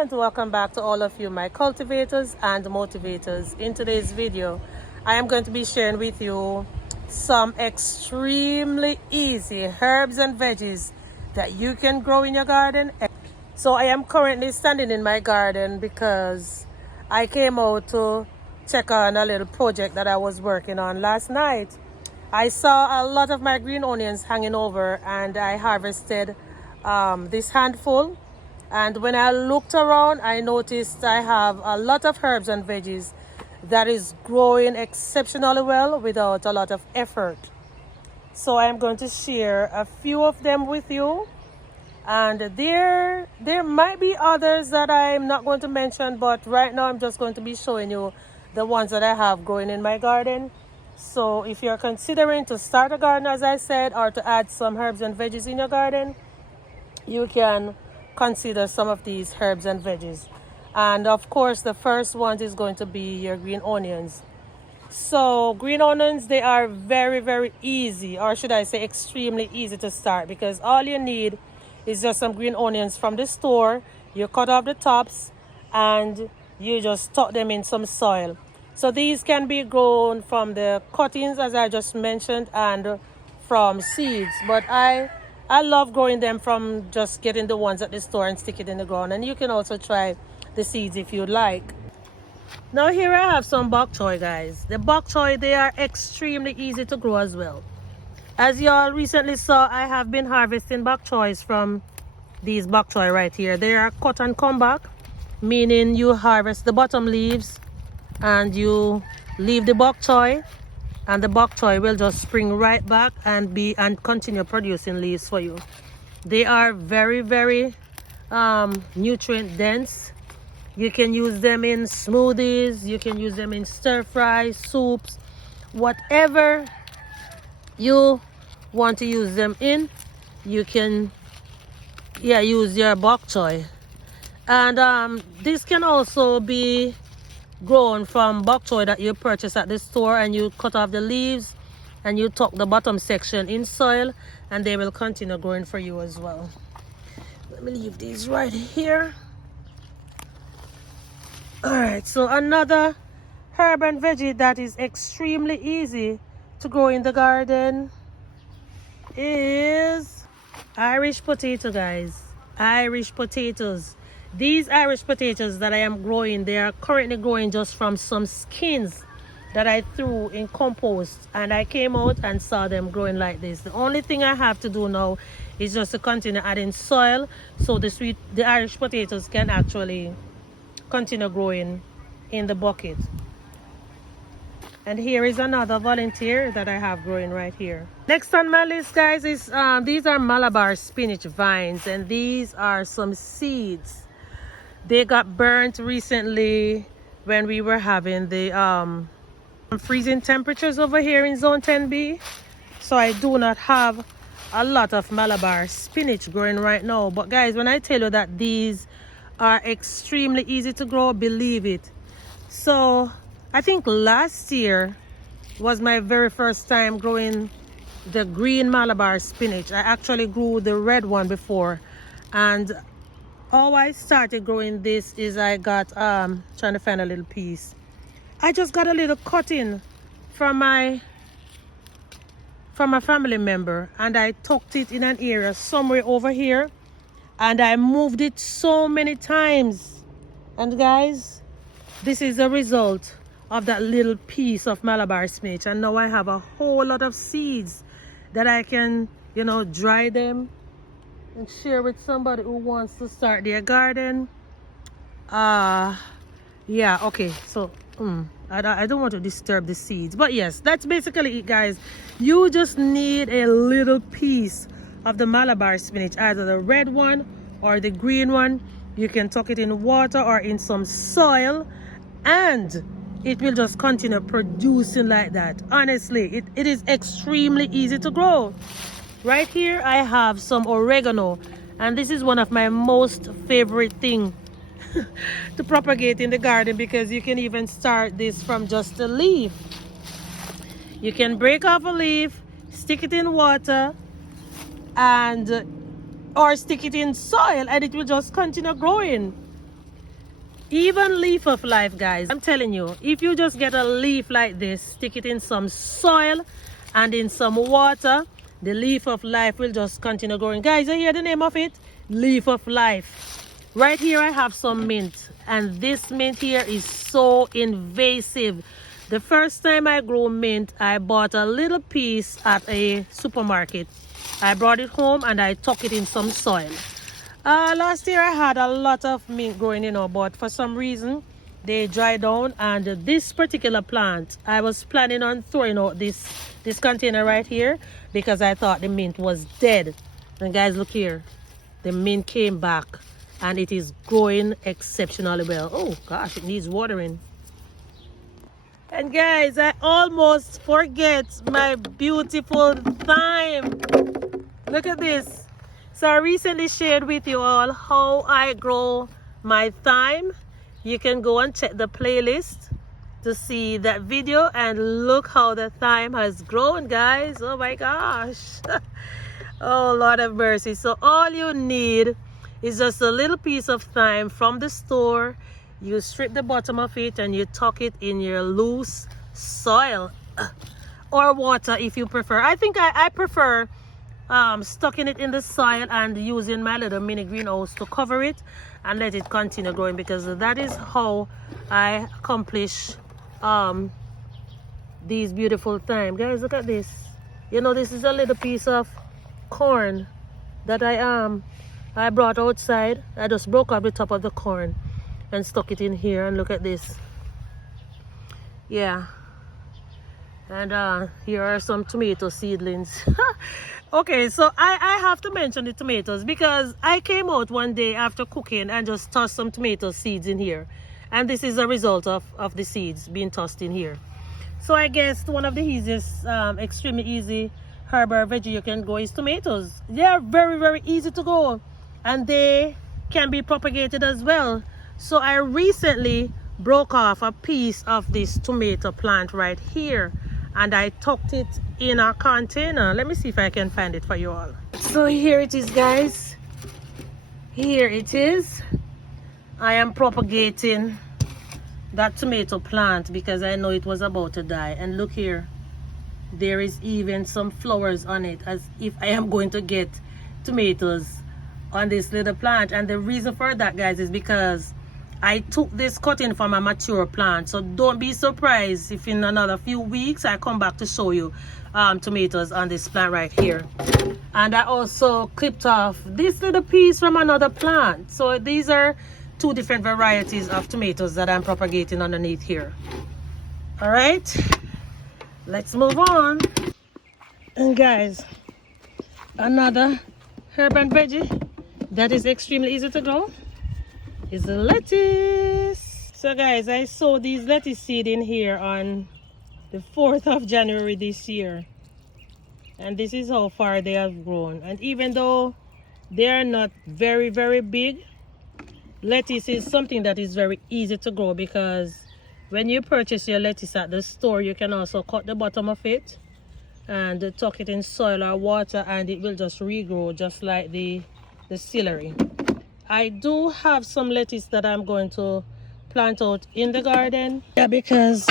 and welcome back to all of you, my cultivators and motivators. In today's video, I am going to be sharing with you some extremely easy herbs and veggies that you can grow in your garden. So I am currently standing in my garden because I came out to check on a little project that I was working on last night. I saw a lot of my green onions hanging over, and I harvested this handful. And when I looked around, I noticed I have a lot of herbs and veggies that is growing exceptionally well without a lot of effort. So I am going to share a few of them with you. And there might be others that I'm not going to mention, but right now I'm just going to be showing you the ones that I have growing in my garden. So if you're considering to start a garden, as I said, or to add some herbs and veggies in your garden, you can consider some of these herbs and veggies. And of course, the first one is going to be your green onions. So green onions, they are very, very easy, or should I say extremely easy to start, because all you need is just some green onions from the store. You cut off the tops and you just tuck them in some soil. So these can be grown from the cuttings, as I just mentioned, and from seeds. But I love growing them from just getting the ones at the store and stick it in the ground. And you can also try the seeds if you'd like. Now here I have some bok choy, guys. The bok choy, they are extremely easy to grow as well. As y'all recently saw, I have been harvesting bok choys from these bok choy right here. They are cut and come back, meaning you harvest the bottom leaves and you leave the bok choy, and the bok choy will just spring right back and continue producing leaves for you. They are very, very nutrient dense. You can use them in smoothies, you can use them in stir fry, soups, whatever you want to use them in, you can use your bok choy. And this can also be grown from bok choy that you purchase at the store, and you cut off the leaves and you tuck the bottom section in soil, and they will continue growing for you as well. Let me leave these right here. All right, so another herb and veggie that is extremely easy to grow in the garden is Irish potato, guys. Irish potatoes. These Irish potatoes that I am growing, they are currently growing just from some skins that I threw in compost, and I came out and saw them growing like this. The only thing I have to do now is just to continue adding soil so the Irish potatoes can actually continue growing in the bucket. And here is another volunteer that I have growing right here. Next on my list, guys, is these are Malabar spinach vines, and these are some seeds. They got burnt recently when we were having the freezing temperatures over here in zone 10B. So I do not have a lot of Malabar spinach growing right now. But guys, when I tell you that these are extremely easy to grow, believe it. So I think last year was my very first time growing the green Malabar spinach. I actually grew the red one before, and how I started growing this is I got trying to find a little piece. I just got a little cutting from a family member, and I tucked it in an area somewhere over here, and I moved it so many times. And guys, this is a result of that little piece of Malabar spinach, and now I have a whole lot of seeds that I can, dry them and share with somebody who wants to start their garden. Okay, so I don't want to disturb the seeds, but yes, that's basically it, guys. You just need a little piece of the Malabar spinach, either the red one or the green one. You can tuck it in water or in some soil, and it will just continue producing like that. Honestly, it is extremely easy to grow. Right here I have some oregano, and this is one of my most favorite thing to propagate in the garden, because you can even start this from just a leaf. You can break off a leaf, stick it in water, and or stick it in soil, and it will just continue growing. Even leaf of life, guys, I'm telling you, if you just get a leaf like this, stick it in some soil and in some water, the leaf of life will just continue growing. Guys, you hear the name of it? Leaf of life. Right here I have some mint, and this mint here is so invasive. The first time I grew mint, I bought a little piece at a supermarket. I brought it home and I tucked it in some soil. Last year I had a lot of mint growing, you know, but for some reason they dried down, and this particular plant, I was planning on throwing out this container right here because I thought the mint was dead. And guys, look here, the mint came back and it is growing exceptionally well. Oh gosh, it needs watering. And guys, I almost forget my beautiful thyme. Look at this. So I recently shared with you all how I grow my thyme. You can go and check the playlist to see that video, and look how the thyme has grown, guys. Oh my gosh. Oh Lord have mercy. So all you need is just a little piece of thyme from the store. You strip the bottom of it and you tuck it in your loose soil or water if you prefer. I think I prefer stucking it in the soil and using my little mini greenhouse to cover it and let it continue growing, because that is how I accomplish these beautiful thyme. Guys, look at this. You know, this is a little piece of corn that I brought outside. I just broke off the top of the corn and stuck it in here, and look at this. Yeah, and here are some tomato seedlings. Okay, so I have to mention the tomatoes because I came out one day after cooking and just tossed some tomato seeds in here, and this is a result of the seeds being tossed in here. So I guess one of the easiest, extremely easy herb or veggie you can grow is tomatoes. They are very, very easy to grow, and they can be propagated as well. So I recently broke off a piece of this tomato plant right here, and I tucked it in a container. Let me see if I can find it for you all. So here it is, guys. Here it is. I am propagating that tomato plant because I know it was about to die. And look here, there is even some flowers on it, as if I am going to get tomatoes on this little plant. And the reason for that, guys, is because I took this cutting from a mature plant. So don't be surprised if in another few weeks I come back to show you tomatoes on this plant right here. And I also clipped off this little piece from another plant. So these are two different varieties of tomatoes that I'm propagating underneath here. All right, let's move on. And guys, another herb and veggie that is extremely easy to grow is the lettuce. So guys, I sowed these lettuce seed in here on the 4th of January this year, and this is how far they have grown. And even though they are not very, very big, lettuce is something that is very easy to grow, because when you purchase your lettuce at the store, you can also cut the bottom of it and tuck it in soil or water, and it will just regrow just like the celery. I do have some lettuce that I'm going to plant out in the garden. Yeah, because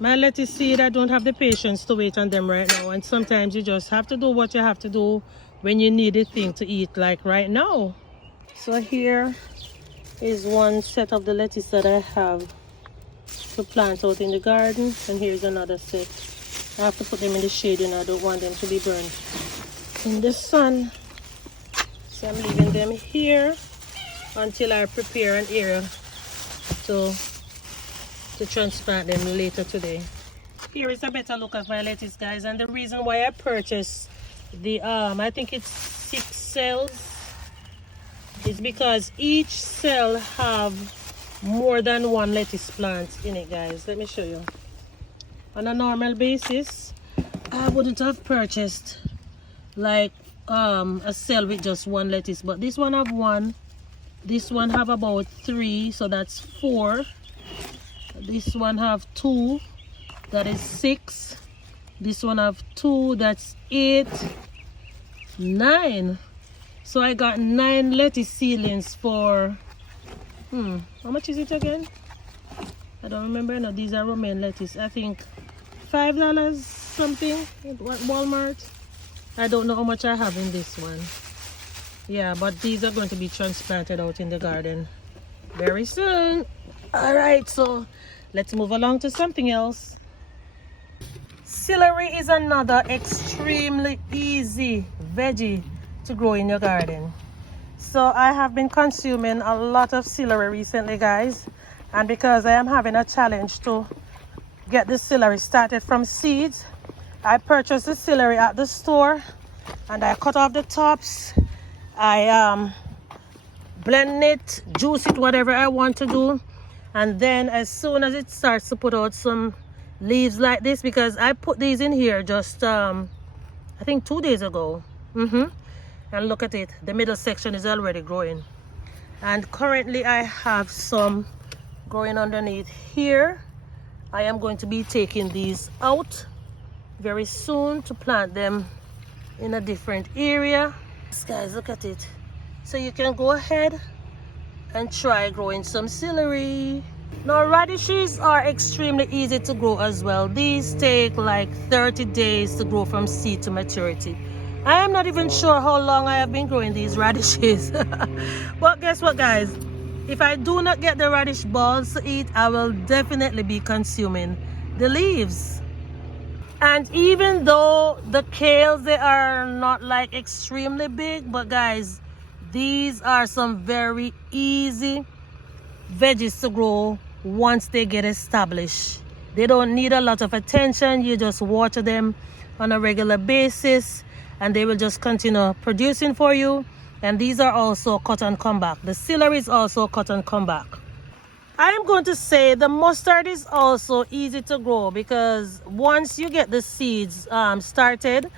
my lettuce seed, I don't have the patience to wait on them right now. And sometimes you just have to do what you have to do when you need a thing to eat, like right now. So here is one set of the lettuce that I have to plant out in the garden. And here's another set. I have to put them in the shade, and I don't want them to be burned in the sun. So I'm leaving them here until I prepare an area to transplant them later today. Here is a better look at my lettuce, guys, and the reason why I purchased the I think it's 6 cells is because each cell have more than one lettuce plant in it, guys. Let me show you. On a normal basis, I wouldn't have purchased like a cell with just one lettuce, but this one have one, this one have about 3, so that's 4. This one have 2, that is 6. This one have 2, that's 8, 9. So I got 9 lettuce seedlings for how much is it again? I don't remember. No, these are romaine lettuce. I think $5 something at Walmart. I don't know how much I have in this one. Yeah, but these are going to be transplanted out in the garden very soon. All right, so let's move along to something else. Celery is another extremely easy veggie to grow in your garden. So I have been consuming a lot of celery recently, guys, and because I am having a challenge to get the celery started from seeds, I purchased the celery at the store and I cut off the tops. I blend it, juice it, whatever I want to do, and then as soon as it starts to put out some leaves like this, because I put these in here just I think 2 days ago, and look at it, the middle section is already growing, and currently I have some growing underneath here. I am going to be taking these out very soon to plant them in a different area. Guys, look at it. So you can go ahead and try growing some celery. Now radishes are extremely easy to grow as well. These take like 30 days to grow from seed to maturity. I am not even sure how long I have been growing these radishes. But guess what, guys? If I do not get the radish balls to eat, I will definitely be consuming the leaves. And even though the kales, they are not like extremely big, but guys, these are some very easy veggies to grow once they get established. They don't need a lot of attention. You just water them on a regular basis and they will just continue producing for you. And these are also cut and come back. The celery is also cut and come back. I am going to say the mustard is also easy to grow, because once you get the seeds started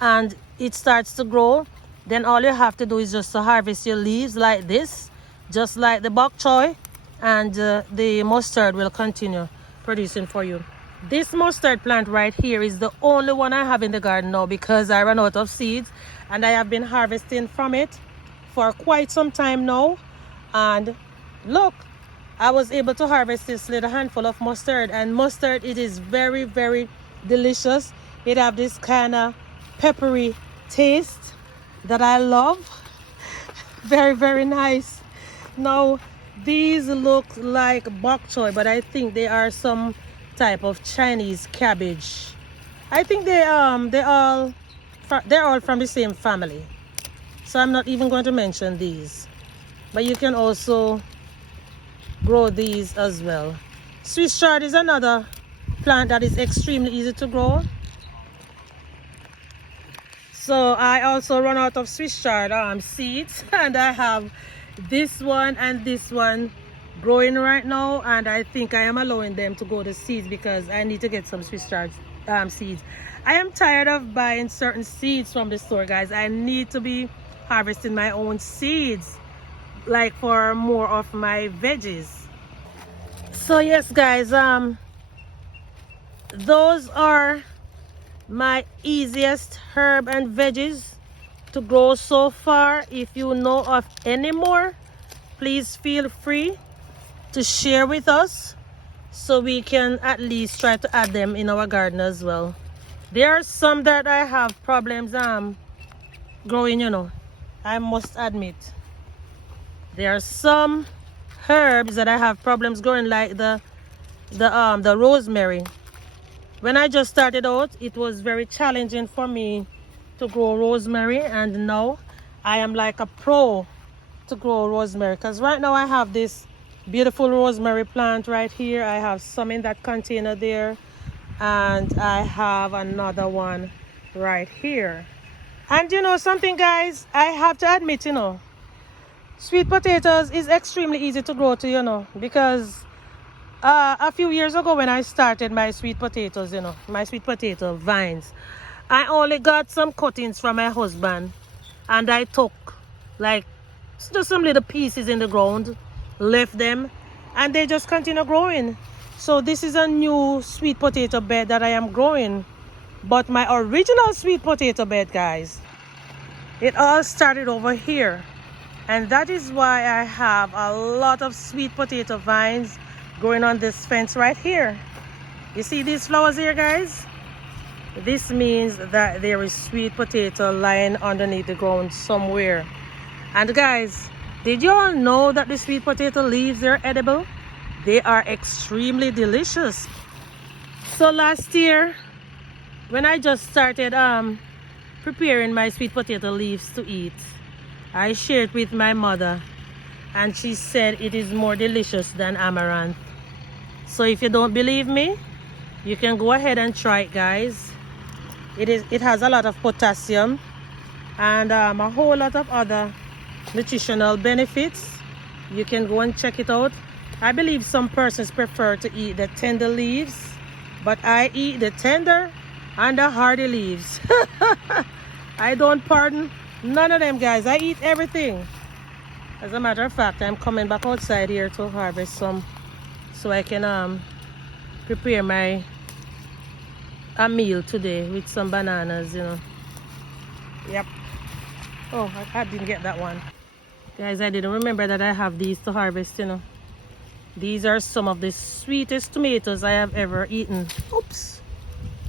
and it starts to grow, then all you have to do is just to harvest your leaves like this, just like the bok choy, and the mustard will continue producing for you. This mustard plant right here is the only one I have in the garden now, because I ran out of seeds and I have been harvesting from it for quite some time now. And look, I was able to harvest this little handful of mustard, and mustard, it is very, very delicious. It have this kind of peppery taste that I love. Very, very nice. Now these look like bok choy, but I think they are some type of Chinese cabbage. I think they're all from the same family, so I'm not even going to mention these. But you can also grow these as well. Swiss chard is another plant that is extremely easy to grow. So I also run out of Swiss chard seeds, and I have this one and this one growing right now, and I think I am allowing them to go to seeds because I need to get some Swiss chard seeds. I am tired of buying certain seeds from the store, guys. I need to be harvesting my own seeds, like for more of my veggies. So yes, guys, those are my easiest herb and veggies to grow so far. If you know of any more, please feel free to share with us so we can at least try to add them in our garden as well. There are some that I have problems growing, you know, I must admit. There are some herbs that I have problems growing, like the rosemary. When I just started out, it was very challenging for me to grow rosemary, and now I am like a pro to grow rosemary, because right now I have this beautiful rosemary plant right here. I have some in that container there, and I have another one right here. And you know something, guys, I have to admit, you know, sweet potatoes is extremely easy to grow too, you know, because a few years ago when I started my sweet potatoes, you know, my sweet potato vines, I only got some cuttings from my husband, and I took like just some little pieces in the ground, left them, and they just continue growing. So this is a new sweet potato bed that I am growing. But my original sweet potato bed, guys, It all started over here, and that is why I have a lot of sweet potato vines growing on this fence right here. You see these flowers here, guys? This means that there is sweet potato lying underneath the ground somewhere. And guys, did you all know that the sweet potato leaves are edible? They are extremely delicious. So last year, when I just started preparing my sweet potato leaves to eat, I shared with my mother, and she said it is more delicious than amaranth. So if you don't believe me, you can go ahead and try it, guys. It has a lot of potassium and a whole lot of other nutritional benefits. You can go and check it out. I believe some persons prefer to eat the tender leaves, but I eat the tender and the hardy leaves. I don't pardon none of them, guys. I eat everything. As a matter of fact, I'm coming back outside here to harvest some so I can prepare a meal today with some bananas, you know. Yep. Oh, I didn't get that one. Guys, I didn't remember that I have these to harvest, you know. These are some of the sweetest tomatoes I have ever eaten. Oops.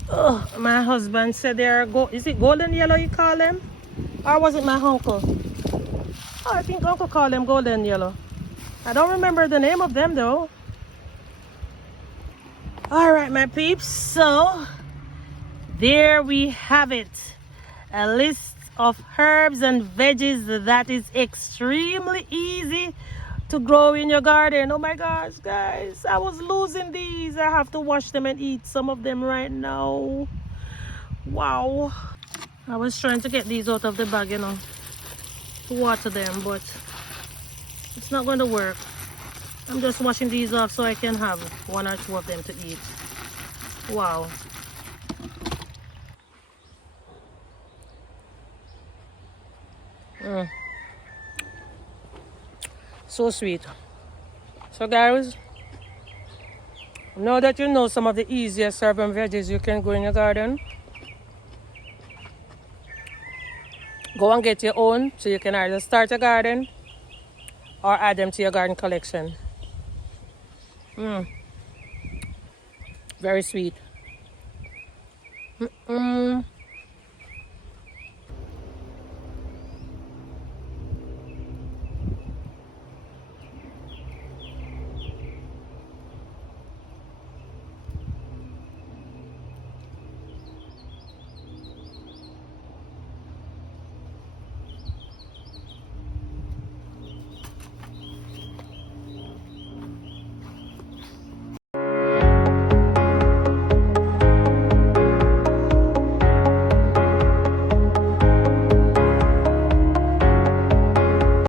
Oh, my husband said they are is it golden yellow you call them? Or was it my uncle? Oh, I think uncle called them golden yellow. I don't remember the name of them though. Alright, my peeps, so there we have it. A list of herbs and veggies that is extremely easy to grow in your garden. Oh my gosh, guys, I was losing these. I have to wash them and eat some of them right now. Wow. I was trying to get these out of the bag, you know, to water them, but it's not going to work. I'm just washing these off so I can have one or two of them to eat. Wow. So sweet. So guys, now that you know some of the easiest herb and veggies you can grow in your garden, go and get your own so you can either start a garden or add them to your garden collection. Very sweet.